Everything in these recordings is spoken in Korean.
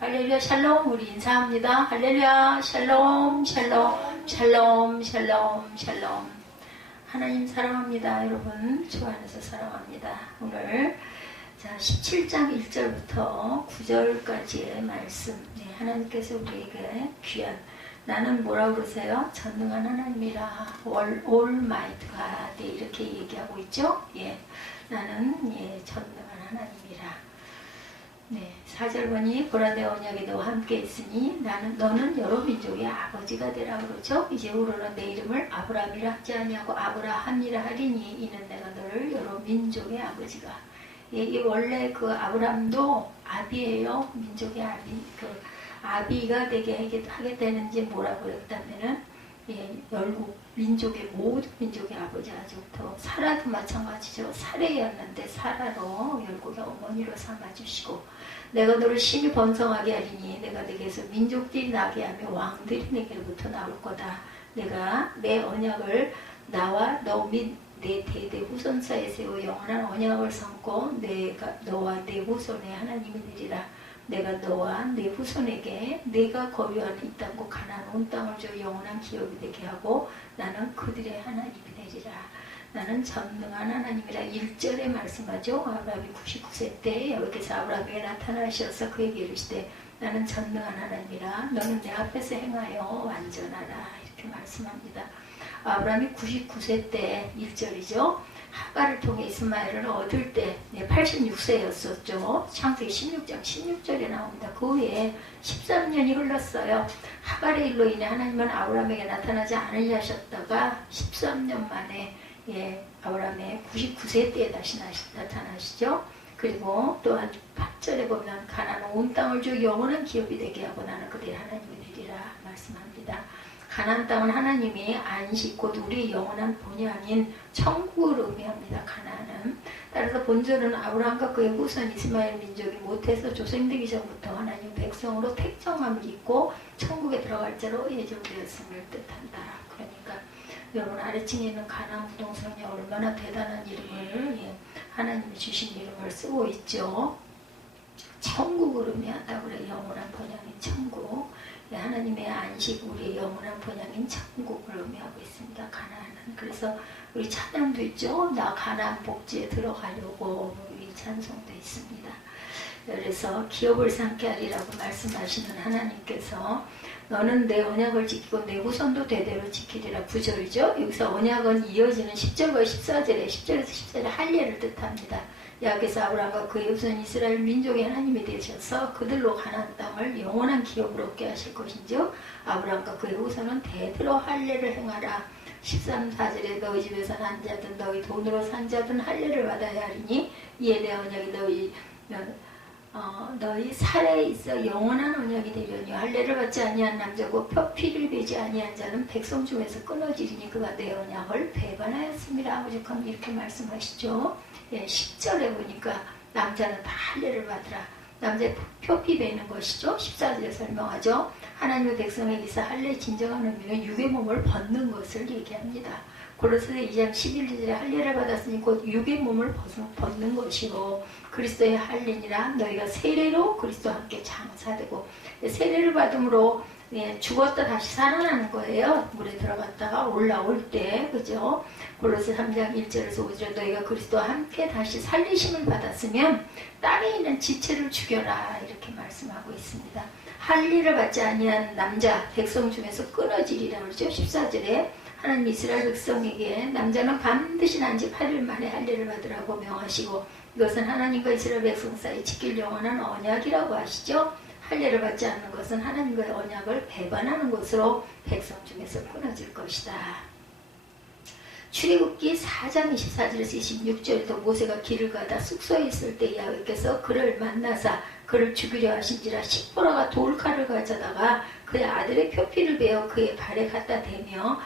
할렐루야 샬롬. 우리 인사합니다. 할렐루야 샬롬 샬롬 샬롬 샬롬 샬롬. 하나님 사랑합니다. 여러분 주 안에서 사랑합니다. 오늘 자 17장 1절부터 9절까지의 말씀. 네, 하나님께서 우리에게 귀한, 나는 뭐라고 그러세요? 전능한 하나님이라, Almighty God 이렇게 얘기하고 있죠. 예, 나는 전능한 하나님이라. 네, 4절 보니 보라 내 언약이 너와 함께 있으니 너는 여러 민족의 아버지가 되라 그러죠. 이제후로는 내 이름을 아브라함이라 하지 아니하고 아브라함이라 하리니 이는 내가 너를 여러 민족의 아버지가. 예, 이 원래 그 아브라함도 아비예요. 민족의 아비. 그 아비가 되게 하게 되는지 뭐라고 했다면은 열국 민족의 모든 민족의 아버지. 아직부터 사라도 마찬가지죠. 사례였는데 사라로 열국의 어머니로 삼아주시고, 내가 너를 심히 번성하게 하리니 내가 네게서 민족들이 나게 하며 왕들이 네게로부터 나올 거다. 내가 내 언약을 나와 너 및 내 대대 후손 사이에 세워 영원한 언약을 삼고 내가 너와 내 후손의 하나님이 되리라. 내가 너와 내 후손에게 내가 거류하는 이 땅과 가나안 온 땅을 줘 영원한 기업이 되게 하고 나는 그들의 하나님이 되리라. 나는 전능한 하나님이라. 1절에 말씀하죠. 아브라함이 99세 때 여기서 아브라함에게 나타나셔서 그에게 이르시되 나는 전능한 하나님이라. 너는 내 앞에서 행하여 완전하라. 이렇게 말씀합니다. 아브라함이 99세 때 1절이죠. 하갈을 통해 이스마엘을 얻을 때 86세였었죠. 창세기 16장 16절에 나옵니다. 그 후에 13년이 흘렀어요. 하갈의 일로 인해 하나님은 아브라함에게 나타나지 않으셨다가 13년 만에 아브라함의 99세 때에 다시 나타나시죠. 그리고 또한 8절에 보면 가나안 온 땅을 주 영원한 기업이 되게 하고 나는 그들의 하나님이 되리라 말씀합니다. 가나안 땅은 하나님이 안식 곧 우리의 영원한 본이 아닌 천국을 의미합니다. 가나안은. 따라서 본절은 아브라함과 그의 후손 이스마엘 민족이 모태에서 조생되기 전부터 하나님 백성으로 택정함을 입고 천국에 들어갈 자로 예정되었음을 뜻한다. 그러니까 여러분 아래층에 있는 가나안 부동산이 얼마나 대단한 이름을 하나님이 주신 이름을 쓰고 있죠. 천국을 의미한다고 그래요. 영원한 번영인 천국. 하나님의 안식, 우리의 영원한 번영인 천국을 의미하고 있습니다. 가나안은. 그래서 우리 찬양도 있죠. 나 가나안 복지에 들어가려고 이 찬송도 있습니다. 그래서 기업을 삼게 하리라고 말씀하시는 하나님께서 너는 내 언약을 지키고 내 후손도 대대로 지키리라. 9절이죠. 여기서 언약은 이어지는 10절과 14절에 10절에서 14절에 할례를 뜻합니다. 야곱에서 아브라함과 그의 후손 이스라엘 민족의 하나님이 되셔서 그들로 가나안 땅을 영원한 기업으로 얻게 하실 것인지요. 아브라함과 그의 후손은 대대로 할례를 행하라. 13, 4절에 너희 집에서 난 자든 너희 돈으로 산 자든 할례를 받아야 하리니 이에 내 언약이 너희 살에 있어 영원한 언약이 되려니 할례를 받지 아니한 남자고 표피를 베지 아니한 자는 백성 중에서 끊어지리니 그가 내 언약을 배반하였습니다. 오죽하면 이렇게 말씀하시죠. 10절에 보니까 남자는 다 할례를 받으라. 남자의 표피 베는 것이죠. 14절에 설명하죠. 하나님의 백성에게 있어 할례 진정한 의미는 육의 몸을 벗는 것을 얘기합니다. 고로새서 2장 11절에 할례를 받았으니 곧 육의 몸을 벗는 것이고 그리스도의 할례니라. 너희가 세례로 그리스도와 함께 장사되고, 세례를 받음으로 죽었다 다시 살아나는 거예요. 물에 들어갔다가 올라올 때, 그죠? 고로새 3장 1절에서 5절에 너희가 그리스도와 함께 다시 살리심을 받았으면 땅에 있는 지체를 죽여라. 이렇게 말씀하고 있습니다. 할례를 받지 아니한 남자 백성 중에서 끊어지리라 그러죠. 14절에 하나님 이스라엘 백성에게 남자는 반드시 난지 8일 만에 할례를 받으라고 명하시고 이것은 하나님과 이스라엘 백성 사이 지킬 영원한 언약이라고 하시죠. 할례를 받지 않는 것은 하나님과의 언약을 배반하는 것으로 백성 중에서 끊어질 것이다. 출애굽기 4장 24절에서 26절에도 모세가 길을 가다 숙소에 있을 때 야훼께서 그를 만나사 그를 죽이려 하신지라. 십보라가 돌칼을 가져다가 그의 아들의 표피를 베어 그의 발에 갖다 대며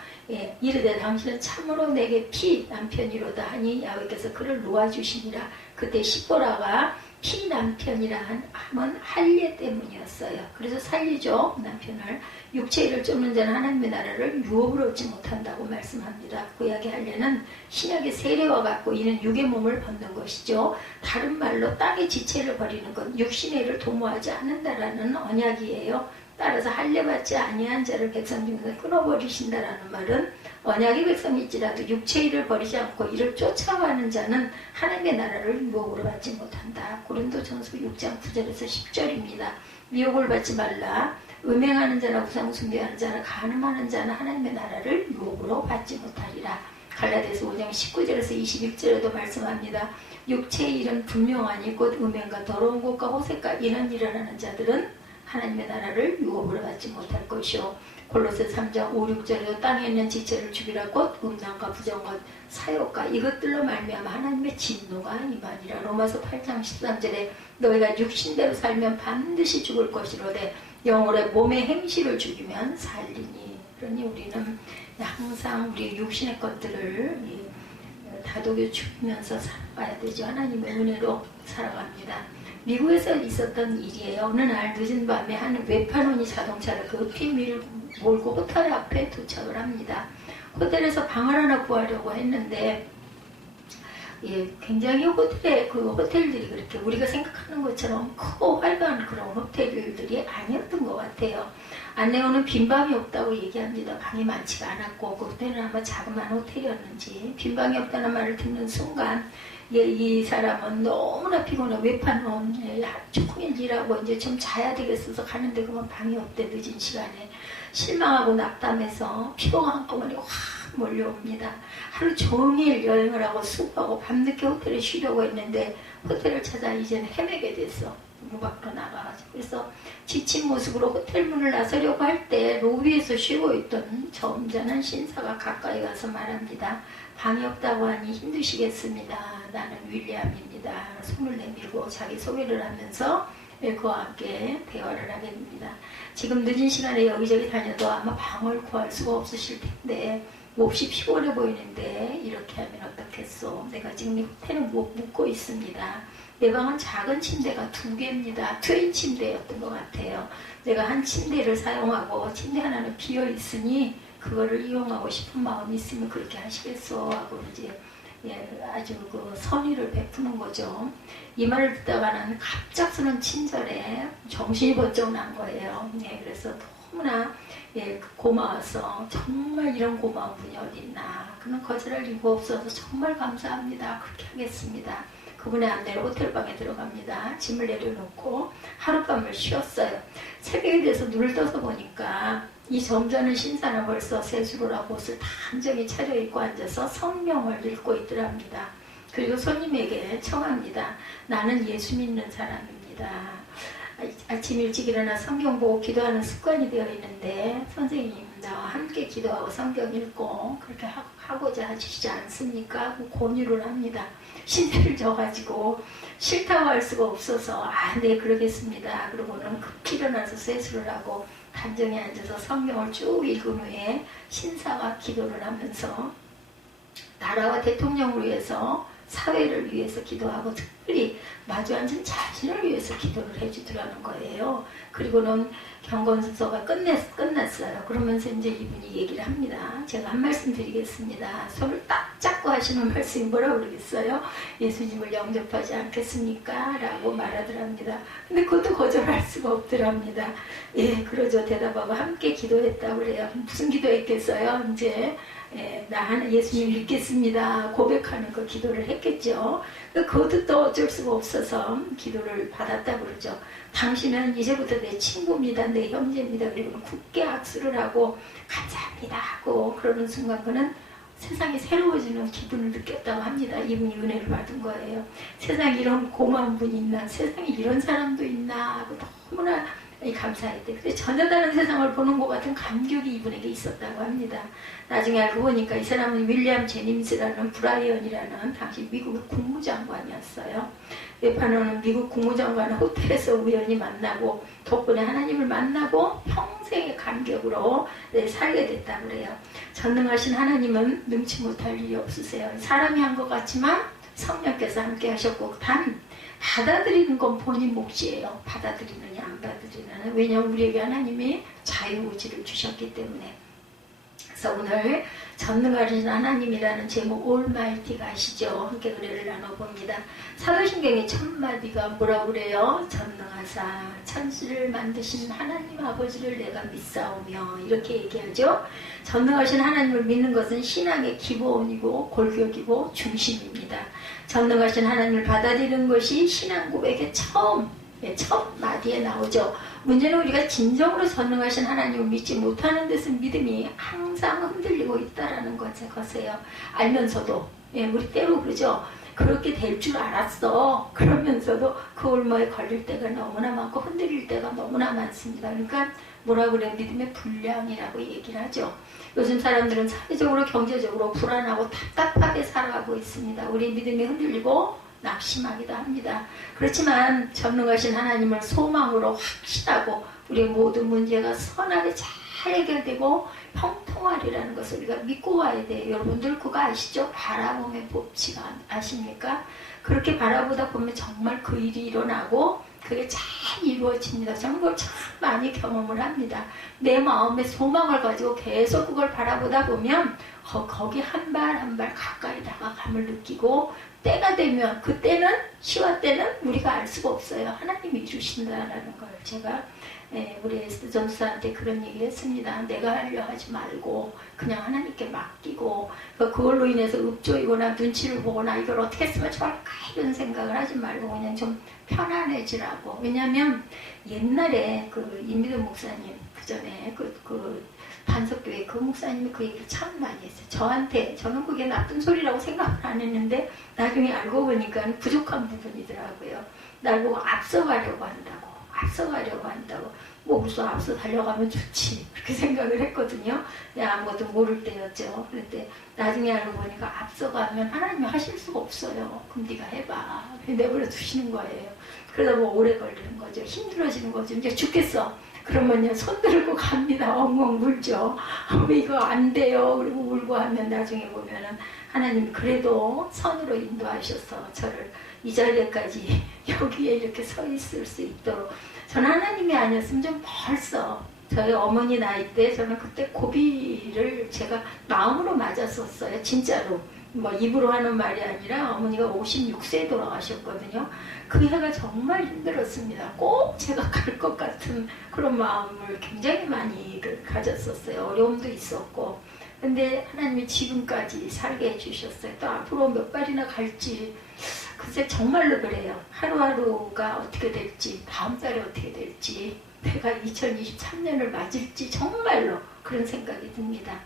이르되 당신은 참으로 내게 피 남편이로다 하니 야훼께서 그를 놓아주시니라. 그때 십보라가 피남편이라 하면 할례 때문이었어요. 그래서 살리죠, 남편을. 육체를 쫓는 자는 하나님의 나라를 유업으로 얻지 못한다고 말씀합니다. 구약의 할례는 신약의 세례와 같고 이는 육의 몸을 벗는 것이죠. 다른 말로 땅의 지체를 버리는 것, 육신의 일을 도모하지 않는다라는 언약이에요. 따라서 할례받지 아니한 자를 백성 중에서 끊어버리신다라는 말은 언약의 백성일지라도 육체의 일을 버리지 않고 이를 쫓아가는 자는 하나님의 나라를 유혹으로 받지 못한다. 고린도전서 6장 9절에서 10절입니다. 미혹을 받지 말라. 음행하는 자나 우상 숭배하는 자나 간음하는 자는 하나님의 나라를 유혹으로 받지 못하리라. 갈라디아서 5장 19절에서 21절에도 말씀합니다. 육체의 일은 분명하니 곧 음행과 더러운 것과 호색과 이런 일을 하는 자들은 하나님의 나라를 유혹으로 받지 못할 것이요. 골로새 3장 5, 6절에도 땅에 있는 지체를 죽이라 곧 음란과 부정과 사욕과 이것들로 말미암아 하나님의 진노가 임하니라. 로마서 8장 13절에 너희가 육신대로 살면 반드시 죽을 것이로되 영으로 몸의 행실을 죽이면 살리니. 그러니 우리는 항상 우리 육신의 것들을 다독여 죽이면서 살아가야 되죠. 하나님의 은혜로 살아갑니다. 미국에서 있었던 일이에요. 어느 날 늦은 밤에 한 외판원이 자동차를 급히 몰고 호텔 앞에 도착을 합니다. 호텔에서 방을 하나 구하려고 했는데 굉장히 호텔들이 그렇게 우리가 생각하는 것처럼 크고 활발한 그런 호텔들이 아니었던 것 같아요. 안내원은 빈 방이 없다고 얘기합니다. 방이 많지가 않았고 그 호텔은 아마 자그마한 호텔이었는지 빈 방이 없다는 말을 듣는 순간 이 사람은 너무나 피곤해. 외판원 조금일 일하고 이제 좀 자야 되겠어서 가는데 그만 방이 없대. 늦은 시간에 실망하고 낙담해서 피로가 한꺼번에 확 몰려옵니다. 하루 종일 여행을 하고 수고하고 밤늦게 호텔에 쉬려고 했는데 호텔을 찾아 이제는 헤매게 됐어. 문 밖으로 나가가지고. 그래서 지친 모습으로 호텔 문을 나서려고 할 때 로비에서 쉬고 있던 점잖은 신사가 가까이 가서 말합니다. 방이 없다고 하니 힘드시겠습니다. 나는 윌리엄입니다. 손을 내밀고 자기 소개를 하면서 그와 함께 대화를 하게 됩니다. 지금 늦은 시간에 여기저기 다녀도 아마 방을 구할 수가 없으실 텐데 몹시 피곤해 보이는데 이렇게 하면 어떻겠소? 내가 지금 이 호텔에 묵고 있습니다. 내 방은 작은 침대가 2개입니다. 트윈 침대였던 것 같아요. 내가 한 침대를 사용하고 침대 하나는 비어 있으니 그거를 이용하고 싶은 마음이 있으면 그렇게 하시겠소? 하고 이제 아주 그 선의를 베푸는 거죠. 이 말을 듣다가는 갑작스런 친절에 정신이 번쩍 난 거예요. 그래서 너무나 고마워서 정말 이런 고마운 분이 어딨나. 그는 거절할 이유가 없어서 정말 감사합니다. 그렇게 하겠습니다. 그분의 안내로 호텔방에 들어갑니다. 짐을 내려놓고 하룻밤을 쉬었어요. 새벽에 돼서 눈을 떠서 보니까 이 점잖은 신사는 벌써 세수를 하고 옷을 단정히 차려입고 앉아서 성경을 읽고 있더랍니다. 그리고 손님에게 청합니다. 나는 예수 믿는 사람입니다. 아침 일찍 일어나 성경 보고 기도하는 습관이 되어 있는데 선생님 나와 함께 기도하고 성경 읽고 그렇게 하고자 하시지 않습니까? 하고 권유를 합니다. 신뢰를 져가지고 싫다고 할 수가 없어서 네 그러겠습니다. 그러고는 급히 일어나서 세수를 하고 단정히 앉아서 성경을 쭉 읽은 후에 신사가 기도를 하면서 나라와 대통령을 위해서 사회를 위해서 기도하고 특별히 마주 앉은 자신을 위해서 기도를 해주더라는 거예요. 그리고는 경건서가 끝났어요. 그러면서 이제 이분이 얘기를 합니다. 제가 한 말씀 드리겠습니다. 손을 딱 잡고 하시는 말씀이 뭐라고 그러겠어요? 예수님을 영접하지 않겠습니까? 라고 말하더랍니다. 근데 그것도 거절할 수가 없더랍니다. 그러죠. 대답하고 함께 기도했다고 그래요. 무슨 기도했겠어요? 이제 나 예수님 믿겠습니다. 고백하는 그 기도를 했겠죠. 그것도 또 어쩔 수가 없어서 기도를 받았다고 그러죠. 당신은 이제부터 내 친구입니다. 내 형제입니다. 그리고 굳게 악수를 하고 감사합니다 하고 그러는 순간 그는 세상이 새로워지는 기분을 느꼈다고 합니다. 이분이 은혜를 받은 거예요. 세상에 이런 고마운 분이 있나, 세상에 이런 사람도 있나 하고 너무나 감사했대. 근데 전혀 다른 세상을 보는 것 같은 감격이 이분에게 있었다고 합니다. 나중에 알고 보니까 이 사람은 윌리엄 제님스라는 브라이언이라는 당시 미국 국무장관이었어요. 외판원은 미국 국무장관을 호텔에서 우연히 만나고 덕분에 하나님을 만나고 평생의 감격으로 살게 됐다고 그래요. 전능하신 하나님은 능치 못할 일이 없으세요. 사람이 한 것 같지만 성령께서 함께 하셨고 단 받아들이는 건 본인 몫이에요. 받아들이느냐 안 받아들이느냐. 왜냐하면 우리에게 하나님이 자유의지를 주셨기 때문에. 그래서 오늘 전능하신 하나님이라는 제목 올마이티가 아시죠? 함께 은혜를 나눠봅니다. 사도신경의 첫 마디가 뭐라고 그래요? 전능하사 천지를 만드신 하나님 아버지를 내가 믿사오며 이렇게 얘기하죠. 전능하신 하나님을 믿는 것은 신앙의 기본이고 골격이고 중심입니다. 전능하신 하나님을 받아들이는 것이 신앙 고백의 첫 마디에 나오죠. 문제는 우리가 진정으로 전능하신 하나님을 믿지 못하는 데서 믿음이 항상 흔들리고 있다는 것이에요. 알면서도 우리 때로 그러죠. 그렇게 될 줄 알았어. 그러면서도 그 올무에 걸릴 때가 너무나 많고 흔들릴 때가 너무나 많습니다. 그러니까 뭐라 그래요? 믿음의 불량이라고 얘기를 하죠. 요즘 사람들은 사회적으로 경제적으로 불안하고 답답하게 살아가고 있습니다. 우리 믿음이 흔들리고 낙심하기도 합니다. 그렇지만 전능하신 하나님을 소망으로 확신하고 우리의 모든 문제가 선하게 잘 해결되고 평통하리라는 것을 우리가 믿고 와야 돼요. 여러분들 그거 아시죠? 바라봄의 법칙 아십니까? 그렇게 바라보다 보면 정말 그 일이 일어나고 그게 잘 이루어집니다. 저는 그걸 참 많이 경험을 합니다. 내 마음의 소망을 가지고 계속 그걸 바라보다 보면 거기 한 발 한 발 가까이 다가감을 느끼고 때가 되면 그때는 시와 때는 우리가 알 수가 없어요. 하나님이 이루신다라는 걸 제가 우리 에스더 전사한테 그런 얘기를 했습니다. 내가 하려 하지 말고 그냥 하나님께 맡기고 그걸로 인해서 읍조이거나 눈치를 보거나 이걸 어떻게 했으면 좋을까 이런 생각을 하지 말고 그냥 좀 편안해지라고. 왜냐하면 옛날에 그 임미돈 목사님 그전에 그 반석교회 그 목사님이 그 얘기를 참 많이 했어요. 저는 그게 나쁜 소리라고 생각을 안 했는데 나중에 알고 보니까 부족한 부분이더라고요. 날 보고 앞서가려고 한다고. 뭐 무슨 앞서 달려가면 좋지 그렇게 생각을 했거든요. 아무것도 모를 때였죠. 그런데 나중에 알고 보니까 앞서가면 하나님이 하실 수가 없어요. 그럼 네가 해봐. 내버려 두시는 거예요. 그러다 뭐 오래 걸리는 거죠. 힘들어지는 거죠. 이제 죽겠어. 그러면요 손 들고 갑니다. 엉엉 울죠. 이거 안 돼요. 그리고 울고 하면 나중에 보면은 하나님 그래도 선으로 인도하셔서 저를 이 자리에까지 여기에 이렇게 서 있을 수 있도록. 저는 하나님이 아니었으면 좀 벌써 저희 어머니 나이 때 저는 그때 고비를 제가 마음으로 맞았었어요. 진짜로. 뭐 입으로 하는 말이 아니라 어머니가 56세에 돌아가셨거든요. 그 해가 정말 힘들었습니다. 꼭 제가 갈 것 같은 그런 마음을 굉장히 많이 가졌었어요. 어려움도 있었고. 근데 하나님이 지금까지 살게 해주셨어요. 또 앞으로 몇 발이나 갈지 글쎄 정말로 그래요. 하루하루가 어떻게 될지 다음 달에 어떻게 될지 내가 2023년을 맞을지 정말로 그런 생각이 듭니다.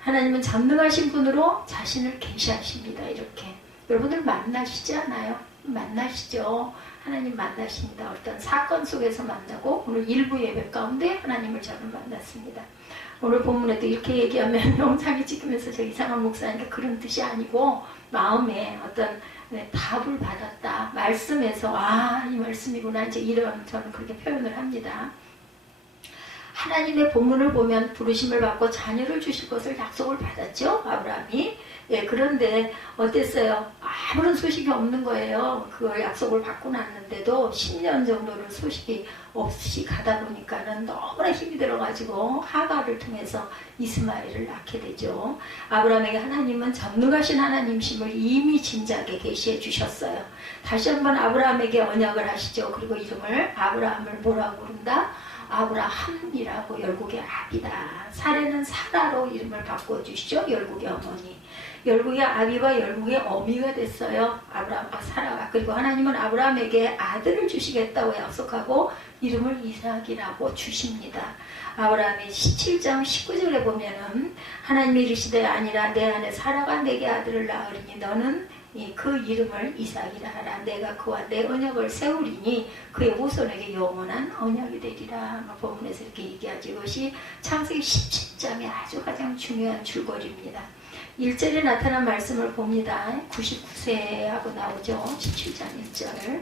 하나님은 전능하신 분으로 자신을 계시하십니다. 이렇게 여러분들 만나시지 않아요? 만나시죠. 하나님 만나십니다. 어떤 사건 속에서 만나고 오늘 일부 예배 가운데 하나님을 저는 만났습니다. 오늘 본문에도 이렇게 얘기하면 영상이 찍으면서 저 이상한 목사니까 그런 뜻이 아니고 마음에 어떤 답을 받았다. 말씀에서 이 말씀이구나. 이제 이런 저는 그렇게 표현을 합니다. 하나님의 본문을 보면 부르심을 받고 자녀를 주실 것을 약속을 받았죠. 아브라함이. 그런데 어땠어요? 아무런 소식이 없는 거예요. 그 약속을 받고 났는데도 10년 정도를 소식이 없이 가다 보니까는 너무나 힘이 들어가지고 하가를 통해서 이스마엘을 낳게 되죠. 아브라함에게 하나님은 전능하신 하나님심을 이미 진작에 계시해 주셨어요. 다시 한번 아브라함에게 언약을 하시죠. 그리고 이름을 아브라함을 뭐라고 부른다? 아브라함이라고 열국의 아비다. 사례는 사라로 이름을 바꿔주시죠. 열국의 어머니. 열국의 아비와 열국의 어미가 됐어요. 아브라함과 사라가. 그리고 하나님은 아브라함에게 아들을 주시겠다고 약속하고 이름을 이삭이라고 주십니다. 아브라함이 17장 19절에 보면은 하나님이 이르시되 아니라 내 아내 사라가 내게 아들을 낳으리니 너는 그 이름을 이삭이라 하라. 내가 그와 내 언약을 세우리니 그의 후손에게 영원한 언약이 되리라. 본문에서 이렇게 얘기하죠. 이것이 창세기 17장의 아주 가장 중요한 줄거리입니다. 1절에 나타난 말씀을 봅니다. 99세하고 나오죠. 17장 1절.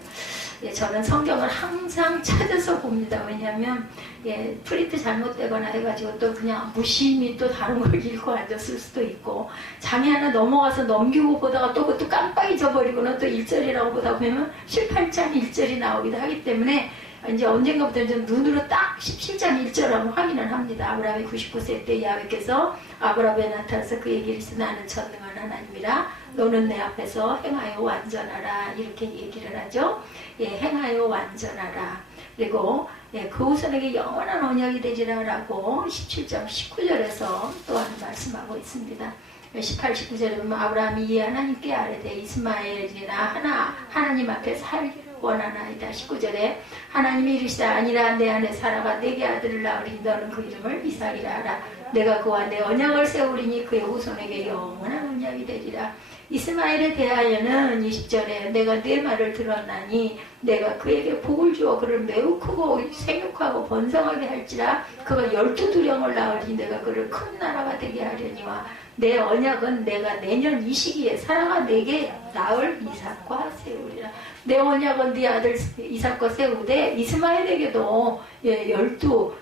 예, 저는 성경을 항상 찾아서 봅니다. 왜냐하면 예, 프린트 잘못되거나 해가지고 또 그냥 무심히 또 다른 걸 읽고 앉았을 수도 있고, 장이 하나 넘어가서 넘기고 보다가 또 그것도 깜빡 잊어버리고는 또 1절이라고 보다 보면 18장 1절이 나오기도 하기 때문에 이제 언젠가부터 좀 눈으로 딱 17장 1절하고 확인을 합니다. 아브라함이 99세 때 야훼께서 아브라함에 나타나서 그에게 이르시되 나는 전능한 하나님이라 너는 내 앞에서 행하여 완전하라, 이렇게 얘기를 하죠. 예, 행하여 완전하라. 그리고 예, 그 후손에게 영원한 언약이 되리라 라고 17장 19절에서 또 하는 말씀하고 있습니다. 18, 19절에 보면 아브라함이 이 하나님께 아뢰되 이스마엘이나 하나님 앞에 살기를 원하나이다. 19절에 하나님이 이르시되 아니라 내 아내 사라가 내게 아들을 낳으리니 너는 그 이름을 이삭이라 하라. 내가 그와 내 언약을 세우리니 그의 후손에게 영원한 언약이 되리라. 이스마엘에 대하여는 20절에 내가 네 말을 들었나니 내가 그에게 복을 주어 그를 매우 크고 생육하고 번성하게 할지라. 그가 12두령을 낳으리니 내가 그를 큰 나라가 되게 하려니와 내 언약은 내가 내년 이 시기에 사라가 내게 낳을 이삭과 세우리라. 내 언약은 네 아들 이삭과 세우되 이스마엘에게도 12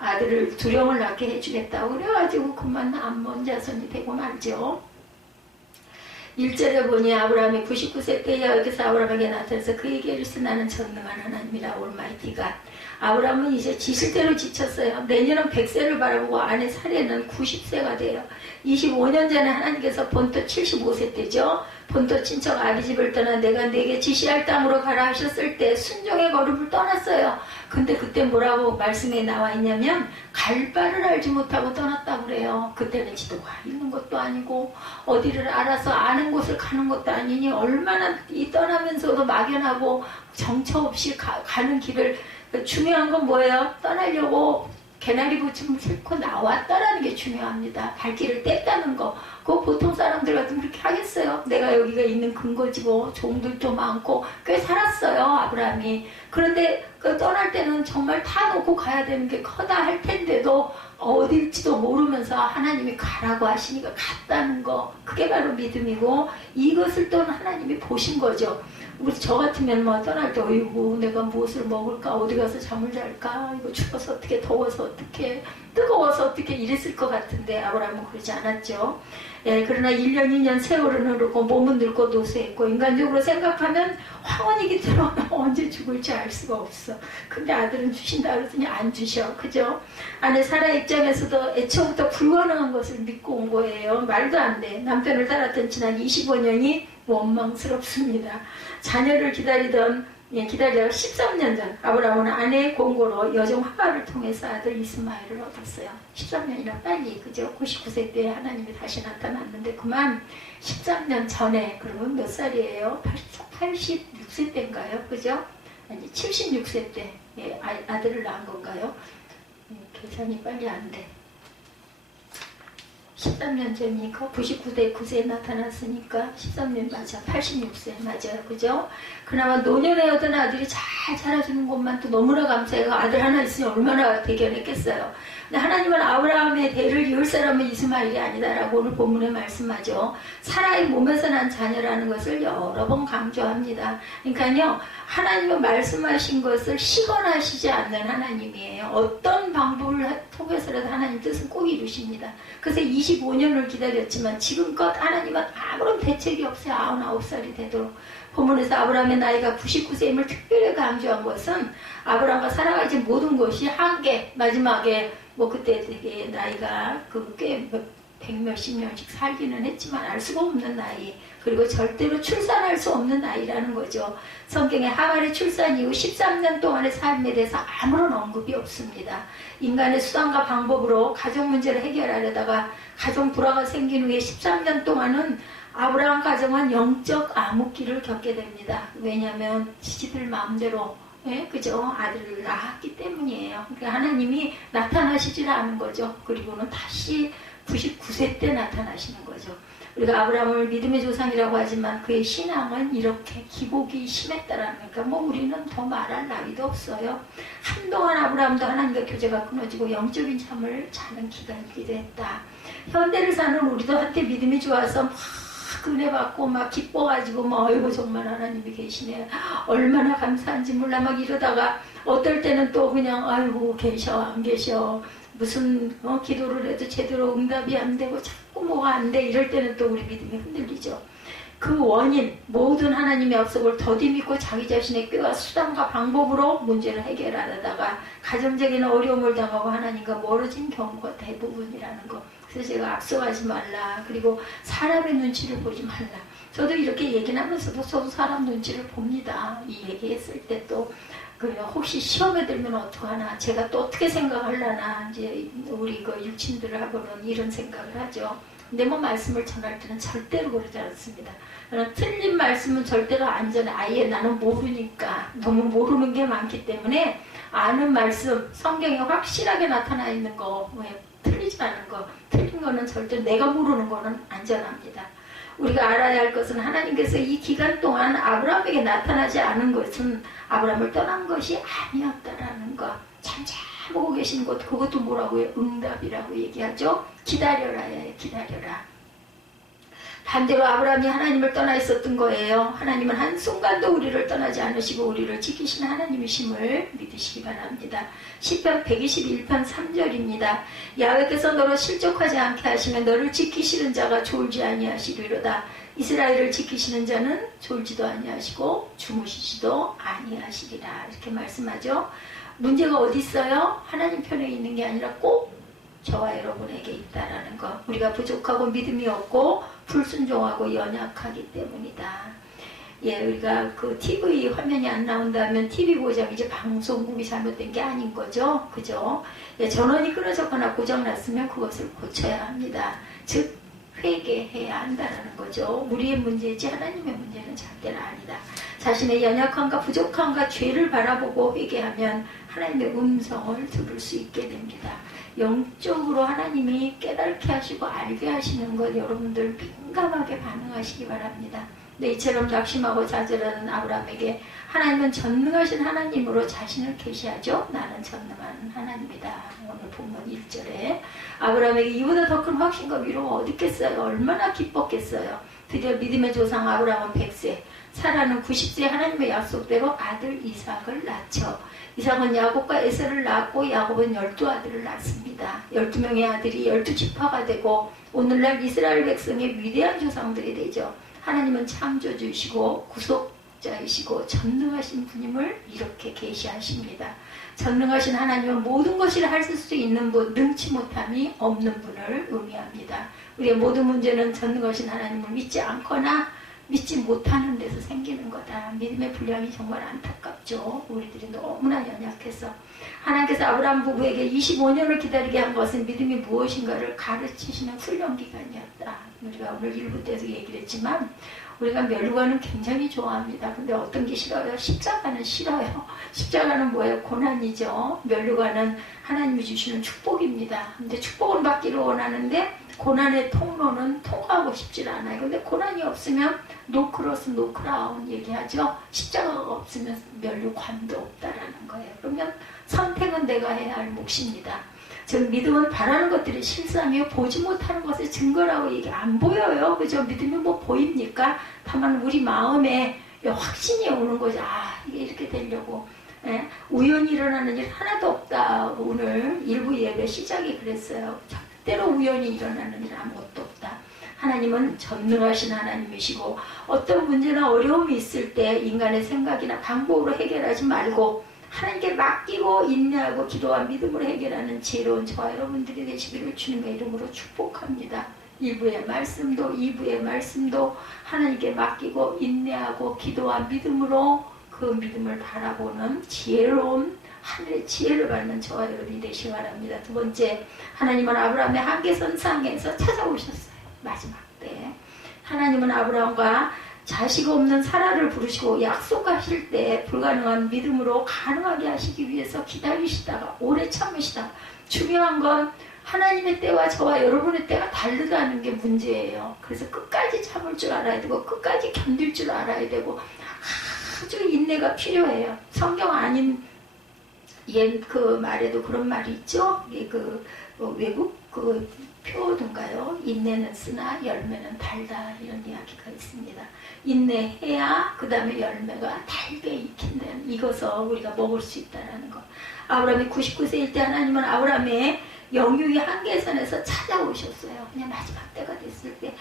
아들을 두령을 낳게 해주겠다고 그래가지고 그만 암몬 자손이 되고 말죠. 1절에 보니 아브라함이 99세 때에 여기서 아브라함에게 나타나서 그에게 이르시되 나는 전능한 하나님이라 올마이티가. 아브라함은 이제 지실대로 지쳤어요. 내년은 100세를 바라보고 아내 사례는 90세가 돼요. 25년 전에 하나님께서 본토 75세 때죠. 본토 친척 아비집을 떠나 내가 네게 지시할 땅으로 가라 하셨을 때 순종의 걸음을 떠났어요. 근데 그때 뭐라고 말씀에 나와 있냐면 갈 바를 알지 못하고 떠났다고 그래요. 그때는 지도가 있는 것도 아니고 어디를 알아서 아는 곳을 가는 것도 아니니 얼마나 이 떠나면서도 막연하고 정처 없이 가는 길을. 중요한 건 뭐예요? 떠나려고 개나리 부침을 싣고 나왔다라는 게 중요합니다. 발길을 뗐다는 거. 그거 보통 사람들 같으면 그렇게 하겠어요. 내가 여기가 있는 근거지 뭐. 종들도 많고 꽤 살았어요, 아브라함이. 그런데 그 떠날 때는 정말 다 놓고 가야 되는 게 커다 할 텐데도 어딜지도 모르면서 하나님이 가라고 하시니까 갔다는 거. 그게 바로 믿음이고 이것을 또 하나님이 보신 거죠. 우리 저 같으면 뭐 떠날 때 어이구 내가 무엇을 먹을까, 어디 가서 잠을 잘까, 이거 추워서 어떻게, 더워서 어떻게, 뜨거워서 어떻게 이랬을 것 같은데 아브라함은 그러지 않았죠. 예, 그러나 1년 2년 세월은 흐르고 몸은 늙고 노쇠했고 인간적으로 생각하면 황혼이기 들어오면 언제 죽을지 알 수가 없어. 근데 아들은 주신다 그러더니 안 주셔. 그죠? 아내 사라 입장에서도 애초부터 불가능한 것을 믿고 온 거예요. 말도 안 돼. 남편을 따랐던 지난 25년이 원망스럽습니다. 자녀를 기다리다가 13년 전 아브라함은 아내의 공고로 여종 하갈을 통해서 아들 이스마엘을 얻었어요. 13년이나 빨리, 그죠? 99세 때 하나님이 다시 나타났는데 그만 13년 전에. 그러면 몇 살이에요? 86세 때인가요? 그죠? 아니 76세 때 아들을 낳은 건가요? 계산이 빨리 안 돼. 13년 전이니까 99대 9세에 나타났으니까 13년 맞아. 86세 맞아요. 그죠? 그나마 노년에 얻은 아들이 잘 자라주는 것만 또 너무나 감사해요. 아들 하나 있으니 얼마나 대견했겠어요. 근데 하나님은 아브라함의 대를 이을 사람은 이스마엘이 아니다라고 오늘 본문에 말씀하죠. 사라의 몸에서 난 자녀라는 것을 여러 번 강조합니다. 그러니까요, 하나님은 말씀하신 것을 시건하시지 않는 하나님이에요. 어떤 방법을 통해서라도 하나님 뜻은 꼭 이루십니다. 그래서 25년을 기다렸지만 지금껏 하나님은 아무런 대책이 없어요. 99살이 되도록. 본문에서 아브라함의 나이가 99세임을 특별히 강조한 것은 아브라함과 살아가진 모든 것이 한계, 마지막에 뭐 그때 되게 나이가 꽤 백몇십 년씩 살기는 했지만 알 수가 없는 나이, 그리고 절대로 출산할 수 없는 나이라는 거죠. 성경에 하갈의 출산 이후 13년 동안의 삶에 대해서 아무런 언급이 없습니다. 인간의 수단과 방법으로 가정 문제를 해결하려다가 가정 불화가 생긴 후에 13년 동안은 아브라함 가정은 영적 암흑기를 겪게 됩니다. 왜냐하면 지지들 마음대로 그죠? 아들을 낳았기 때문이에요. 그러니까 하나님이 나타나시질 않은 거죠. 그리고는 다시 99세 때 나타나시는 거죠. 우리가 아브라함을 믿음의 조상이라고 하지만 그의 신앙은 이렇게 기복이 심했다라는 거니까 뭐 우리는 더 말할 나위도 없어요. 한동안 아브라함도 하나님과 교제가 끊어지고 영적인 잠을 자는 기간이기도 했다. 현대를 사는 우리도 한때 믿음이 좋아서 막 은혜 받고 막 기뻐가지고 막 어이구 정말 하나님이 계시네, 얼마나 감사한지 몰라 막 이러다가 어떨 때는 또 그냥 아이고 계셔 안 계셔, 무슨 기도를 해도 제대로 응답이 안 되고 자꾸 뭐가 안 돼, 이럴 때는 또 우리 믿음이 흔들리죠. 그 원인, 모든 하나님의 약속을 더디 믿고 자기 자신의 꾀와 수단과 방법으로 문제를 해결하다가 가정적인 어려움을 당하고 하나님과 멀어진 경우가 대부분이라는 거. 그래서 제가 앞서가지 말라, 그리고 사람의 눈치를 보지 말라. 저도 이렇게 얘기를 하면서도 저도 사람 눈치를 봅니다. 이 얘기했을 때 또 혹시 시험에 들면 어떡하나, 제가 또 어떻게 생각하려나, 이제 우리 그 육친들하고는 이런 생각을 하죠. 근데 뭐 말씀을 전할 때는 절대로 그러지 않습니다. 틀린 말씀은 절대로 안 전해. 아예 나는 모르니까, 너무 모르는 게 많기 때문에 아는 말씀, 성경에 확실하게 나타나 있는 거, 틀리지 않은 거, 틀린 거는 절대 내가 모르는 거는 안 전합니다. 우리가 알아야 할 것은 하나님께서 이 기간 동안 아브라함에게 나타나지 않은 것은 아브라함을 떠난 것이 아니었다라는 것. 잠자보고 계신 것, 그것도 뭐라고요? 응답이라고 얘기하죠. 기다려라예요. 기다려라. 반대로 아브라함이 하나님을 떠나 있었던 거예요. 하나님은 한순간도 우리를 떠나지 않으시고 우리를 지키시는 하나님이심을 믿으시기 바랍니다. 시편 121편 3절입니다. 야훼께서 너를 실족하지 않게 하시면 너를 지키시는 자가 졸지 아니하시리로다. 이스라엘을 지키시는 자는 졸지도 아니하시고 주무시지도 아니하시리라. 이렇게 말씀하죠. 문제가 어디 있어요? 하나님 편에 있는 게 아니라 꼭 저와 여러분에게 있다라는 것. 우리가 부족하고 믿음이 없고 불순종하고 연약하기 때문이다. 예, 우리가 그 TV 화면이 안 나온다면 TV 보자면 이제 방송국이 잘못된 게 아닌 거죠. 그죠? 예, 전원이 끊어졌거나 고장났으면 그것을 고쳐야 합니다. 즉, 회개해야 한다는 거죠. 우리의 문제지 하나님의 문제는 절대로 아니다. 자신의 연약함과 부족함과 죄를 바라보고 회개하면 하나님의 음성을 들을 수 있게 됩니다. 영적으로 하나님이 깨닫게 하시고 알게 하시는 것 여러분들 민감하게 반응하시기 바랍니다. 네, 이처럼 낙심하고 좌절하는 아브라함에게 하나님은 전능하신 하나님으로 자신을 계시하죠. 나는 전능한 하나님이다. 오늘 본문 1절에 아브라함에게 이보다 더 큰 확신과 위로가 어디 있겠어요. 얼마나 기뻤겠어요. 드디어 믿음의 조상 아브라함은 100세, 사라는 90세 하나님의 약속대로 아들 이삭을 낳죠. 이삭은 야곱과 에서를 낳았고 야곱은 12아들을 낳습니다. 12명의 아들이 12지파가 되고 오늘날 이스라엘 백성의 위대한 조상들이 되죠. 하나님은 창조주이시고 구속자이시고 전능하신 분임을 이렇게 계시하십니다. 전능하신 하나님은 모든 것을 하실 수 있는 분, 능치 못함이 없는 분을 의미합니다. 우리의 모든 문제는 전능하신 하나님을 믿지 않거나 믿지 못하는 데서 생기는 거다. 믿음의 분량이 정말 안타깝죠. 우리들이 너무나 연약해서. 하나님께서 아브라함 부부에게 25년을 기다리게 한 것은 믿음이 무엇인가를 가르치시는 훈련 기간이었다. 우리가 오늘 1부 때도 얘기를 했지만 우리가 멸류관은 굉장히 좋아합니다. 근데 어떤 게 싫어요? 십자가는 싫어요. 십자가는 뭐예요? 고난이죠. 멸류관은 하나님이 주시는 축복입니다. 근데 축복을 받기를 원하는데 고난의 통로는 통과하고 싶지 않아요. 근데 고난이 없으면 노 크로스 노 크라운 얘기하죠. 십자가가 없으면 멸류관도 없다라는 거예요. 그러면 선택은 내가 해야 할 몫입니다. 즉 믿음은 바라는 것들이 실상이요 보지 못하는 것의 증거라고 얘기 안 보여요. 그죠? 믿음이 뭐 보입니까? 다만 우리 마음에 확신이 오는 거죠. 아, 이게 이렇게 되려고. 예? 우연히 일어나는 일 하나도 없다. 오늘 일부 예배 시작이 그랬어요. 절대로 우연히 일어나는 일 아무것도 없다. 하나님은 전능하신 하나님이시고 어떤 문제나 어려움이 있을 때 인간의 생각이나 방법으로 해결하지 말고 하나님께 맡기고 인내하고 기도와 믿음으로 해결하는 지혜로운 저와 여러분들이 되시기를 주님의 이름으로 축복합니다. 1부의 말씀도 2부의 말씀도 하나님께 맡기고 인내하고 기도와 믿음으로 그 믿음을 바라보는 지혜로운 하늘의 지혜를 받는 저와 여러분이 되시기 바랍니다. 두 번째, 하나님은 아브라함의 한계선상에서 찾아오셨어요. 마지막 때 하나님은 아브라함과 자식 없는 사라를 부르시고 약속하실 때 불가능한 믿음으로 가능하게 하시기 위해서 기다리시다가 오래 참으시다가 중요한 건 하나님의 때와 저와 여러분의 때가 다르다는 게 문제예요. 그래서 끝까지 참을 줄 알아야 되고 끝까지 견딜 줄 알아야 되고 아주 인내가 필요해요. 성경 아닌 옛 그 말에도 그런 말이 있죠. 외국 그 표어든가요? 인내는 쓰나 열매는 달다, 이런 이야기가 있습니다. 인내해야 그 다음에 열매가 달게 익힌다는, 익어서 우리가 먹을 수 있다는 것. 아브라함이 99세일 때 하나님은 아브라함의 영육의 한계선에서 찾아오셨어요. 그냥 마지막 때가 됐을 때.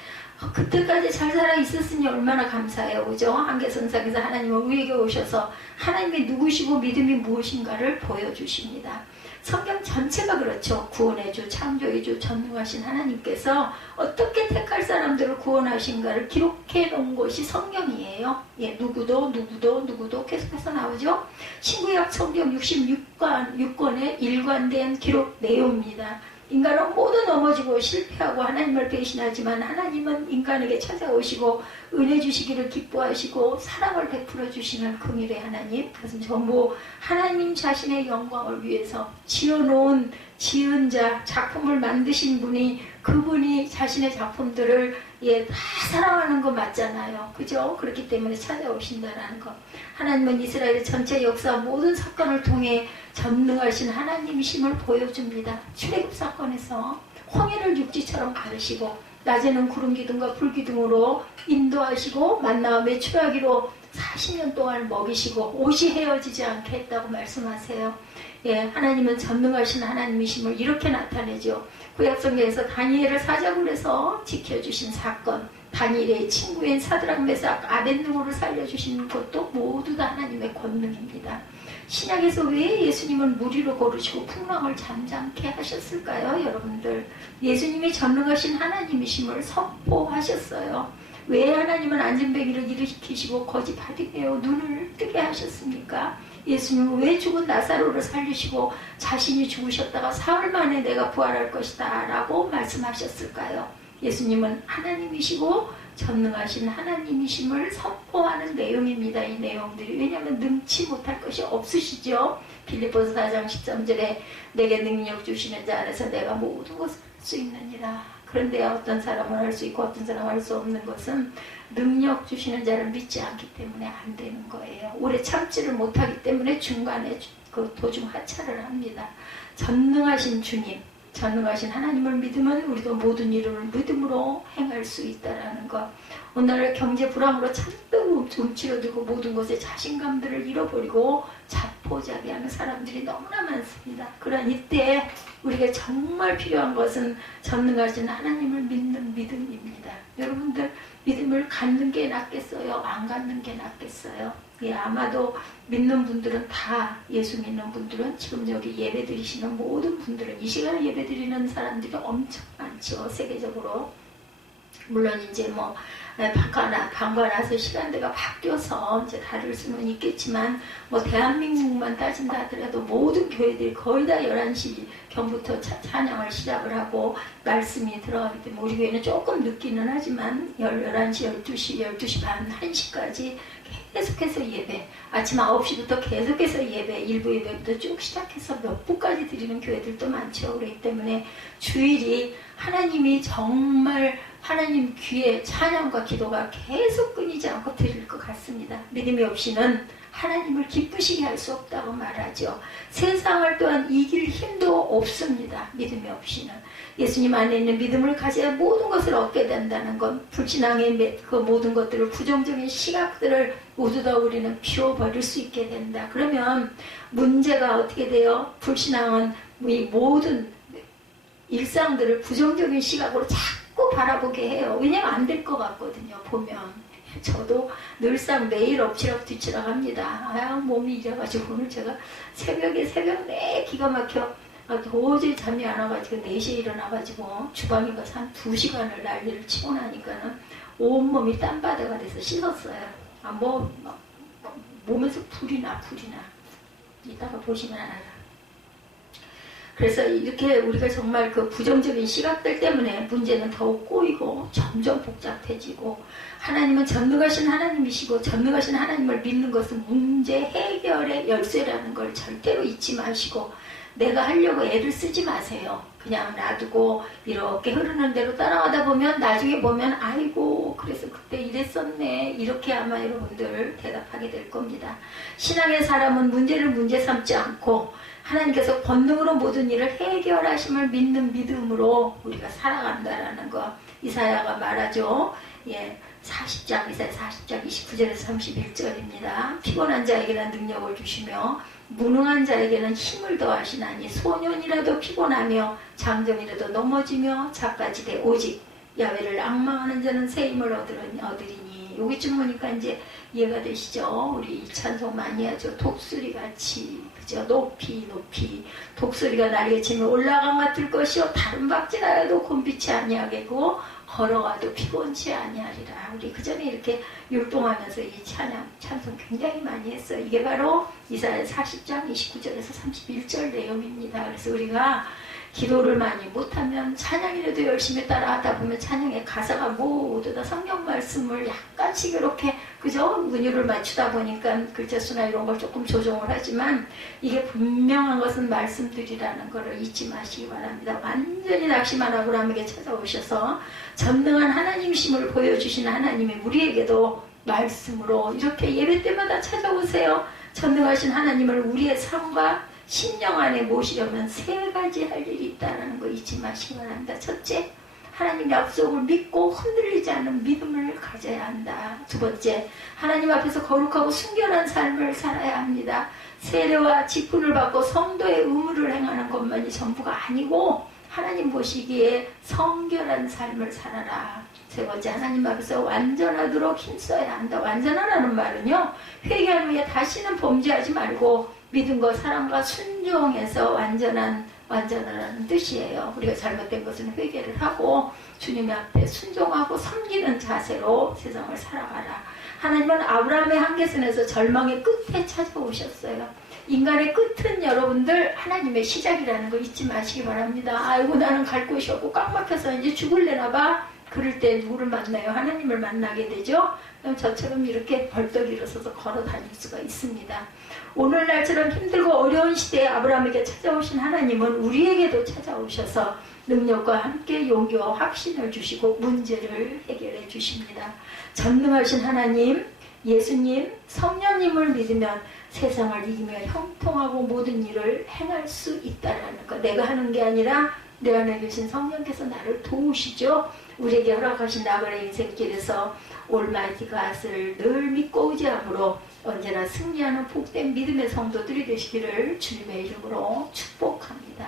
그때까지 잘 살아 있었으니 얼마나 감사해요. 그죠? 한계선상에서 하나님은 우리에게 오셔서 하나님이 누구시고 믿음이 무엇인가를 보여주십니다. 성경 전체가 그렇죠. 구원의 주, 창조의 주, 전능하신 하나님께서 어떻게 택할 사람들을 구원하신가를 기록해 놓은 것이 성경이에요. 예, 누구도 계속해서 나오죠. 신구약 성경 66권의 일관된 기록 내용입니다. 인간은 모두 넘어지고 실패하고 하나님을 배신하지만 하나님은 인간에게 찾아오시고 은혜 주시기를 기뻐하시고 사랑을 베풀어 주시는 긍휼의 하나님, 그것은 전부 하나님 자신의 영광을 위해서 지어놓은 지은 자, 작품을 만드신 분이, 그분이 자신의 작품들을 다 사랑하는 거 맞잖아요. 그죠? 그렇기 때문에 찾아오신다라는 것. 하나님은 이스라엘 전체 역사 모든 사건을 통해 전능하신 하나님이심을 보여줍니다. 출애굽 사건에서 홍해를 육지처럼 가르시고 낮에는 구름 기둥과 불 기둥으로 인도하시고 만나와 메추라기로 40년 동안 먹이시고 옷이 헤어지지 않게 했다고 말씀하세요. 예, 하나님은 전능하신 하나님이심을 이렇게 나타내죠. 구약성경에서 다니엘을 사자굴에서 지켜주신 사건, 다니엘의 친구인 사드락 메삭 아벳느고를 살려주신 것도 모두 다 하나님의 권능입니다. 신약에서 왜 예수님은 물 위로 걸으시고 풍랑을 잠잠케 하셨을까요? 여러분들, 예수님이 전능하신 하나님이심을 선포하셨어요. 왜 하나님은 안전뱅이를 일으키시고 거지 바디메어 눈을 뜨게 하셨습니까? 예수님은 왜 죽은 나사로를 살리시고 자신이 죽으셨다가 사흘 만에 내가 부활할 것이다 라고 말씀하셨을까요? 예수님은 하나님이시고 전능하신 하나님이심을 선포하는 내용입니다. 이 내용들이. 왜냐하면 능치 못할 것이 없으시죠. 빌립보서 4장 13절에 내게 능력 주시는 자 안에서 내가 모든 것을 할 수 있느니라. 그런데 어떤 사람은 할 수 있고 어떤 사람은 할 수 없는 것은 능력 주시는 자를 믿지 않기 때문에 안 되는 거예요. 오래 참지를 못하기 때문에 중간에 그 도중 하차를 합니다. 전능하신 주님, 전능하신 하나님을 믿으면 우리도 모든 일을 믿음으로 행할 수 있다는 것. 오늘날 경제 불황으로 잔뜩 움츠러들고 모든 것에 자신감들을 잃어버리고 자포자기하는 사람들이 너무나 많습니다. 그런 이때 우리가 정말 필요한 것은 전능하신 하나님을 믿는 믿음입니다. 여러분들, 믿음을 갖는 게 낫겠어요? 안 갖는 게 낫겠어요? 예, 아마도 믿는 분들은 다, 예수 믿는 분들은, 지금 여기 예배 드리시는 모든 분들은, 이 시간에 예배 드리는 사람들이 엄청 많죠. 세계적으로. 물론 이제 뭐 방관해서 시간대가 바뀌어서 이제 다를 수는 있겠지만, 뭐 대한민국만 따진다 하더라도 모든 교회들이 거의 다 11시 경부터 찬양을 시작을 하고 말씀이 들어가기 때문에 우리 교회는 조금 늦기는 하지만 11시, 12시 반, 1시까지 계속해서 예배, 아침 9시부터 계속해서 예배, 일부 예배부터 쭉 시작해서 몇 부까지 드리는 교회들도 많죠. 그렇기 때문에 주일이 하나님이 정말 하나님 귀에 찬양과 기도가 계속 끊이지 않고 드릴 것 같습니다. 믿음이 없이는 하나님을 기쁘시게 할 수 없다고 말하죠. 세상을 또한 이길 힘도 없습니다. 믿음이 없이는. 예수님 안에 있는 믿음을 가져야 모든 것을 얻게 된다는 건, 불신앙의 그 모든 것들을, 부정적인 시각들을 모두 다 우리는 비워버릴 수 있게 된다. 그러면 문제가 어떻게 돼요? 불신앙은 이 모든 일상들을 부정적인 시각으로 자꾸 바라보게 해요. 왜냐면 안 될 것 같거든요. 보면. 저도 늘상 매일 엎치락 뒤치락 합니다. 몸이 이래가지고 오늘 제가 새벽 내 기가 막혀 도저히 잠이 안 와가지고 4시에 일어나가지고 주방에 가서 한 2시간을 난리를 치고 나니까는 온몸이 땀바다가 돼서 씻었어요. 몸에서 불이 나. 이따가 보시면 알아요. 그래서 이렇게 우리가 정말 그 부정적인 시각들 때문에 문제는 더욱 꼬이고 점점 복잡해지고, 하나님은 전능하신 하나님이시고 전능하신 하나님을 믿는 것은 문제 해결의 열쇠라는 걸 절대로 잊지 마시고, 내가 하려고 애를 쓰지 마세요. 그냥 놔두고 이렇게 흐르는 대로 따라가다 보면 나중에 보면 아이고 그래서 그때 이랬었네 이렇게 아마 여러분들 대답하게 될 겁니다. 신앙의 사람은 문제를 문제 삼지 않고 하나님께서 권능으로 모든 일을 해결하심을 믿는 믿음으로 우리가 살아간다라는 거 이사야가 말하죠. 예, 40장 이사야 40장 29절에서 31절입니다. 피곤한 자에게는 능력을 주시며 무능한 자에게는 힘을 더하시나니 소년이라도 피곤하며 장정이라도 넘어지며 자빠지되 오직 야훼를 앙망하는 자는 새 힘을 얻으리니 여기쯤 보니까 이제 이해가 되시죠? 우리 찬송 많이 하죠. 독수리 같이 그죠? 높이 독수리가 날개 치면 올라간 같을 것이요 다른 박질하여도 곤비치 아니하겠고 걸어가도 피곤치 아니하리라. 우리 그 전에 이렇게 율동하면서 이 찬송 굉장히 많이 했어요. 이게 바로 이사야 40장 29절에서 31절 내용입니다. 그래서 우리가 기도를 많이 못하면 찬양이라도 열심히 따라하다 보면 찬양의 가사가 모두 다 성경 말씀을 약간씩 이렇게 그죠? 은유를 맞추다 보니까 글자 수나 이런 걸 조금 조정을 하지만 이게 분명한 것은 말씀들이라는 것을 잊지 마시기 바랍니다. 완전히 낙심한 아브라함에게 찾아오셔서 전능한 하나님심을 보여주신 하나님이 우리에게도 말씀으로 이렇게 예배 때마다 찾아오세요. 전능하신 하나님을 우리의 삶과 심령 안에 모시려면 세 가지 할 일이 있다는 거 잊지 마시기 바랍니다. 첫째, 하나님 약속을 믿고 흔들리지 않는 믿음을 가져야 한다. 두 번째, 하나님 앞에서 거룩하고 순결한 삶을 살아야 합니다. 세례와 직분을 받고 성도의 의무를 행하는 것만이 전부가 아니고 하나님 보시기에 성결한 삶을 살아라. 세 번째, 하나님 앞에서 완전하도록 힘써야 한다. 완전하라는 말은요, 회개한 후에 다시는 범죄하지 말고 믿음과 사랑과 순종해서 완전하라는 뜻이에요. 우리가 잘못된 것은 회개를 하고 주님 앞에 순종하고 섬기는 자세로 세상을 살아가라. 하나님은 아브라함의 한계선에서 절망의 끝에 찾아오셨어요. 인간의 끝은 여러분들 하나님의 시작이라는 거 잊지 마시기 바랍니다. 아이고 나는 갈 곳이 없고 꽉 막혀서 이제 죽을래나 봐. 그럴 때 누구를 만나요? 하나님을 만나게 되죠. 그럼 저처럼 이렇게 벌떡 일어서서 걸어 다닐 수가 있습니다. 오늘날처럼 힘들고 어려운 시대에 아브라함에게 찾아오신 하나님은 우리에게도 찾아오셔서 능력과 함께 용기와 확신을 주시고 문제를 해결해 주십니다. 전능하신 하나님, 예수님, 성령님을 믿으면 세상을 이기며 형통하고 모든 일을 행할 수 있다는 것. 내가 하는 게 아니라 내 안에 계신 성령께서 나를 도우시죠. 우리에게 허락하신 나그네 인생길에서 올마이티 갓을 늘 믿고 의지함으로 언제나 승리하는 복된 믿음의 성도들이 되시기를 주님의 이름으로 축복합니다.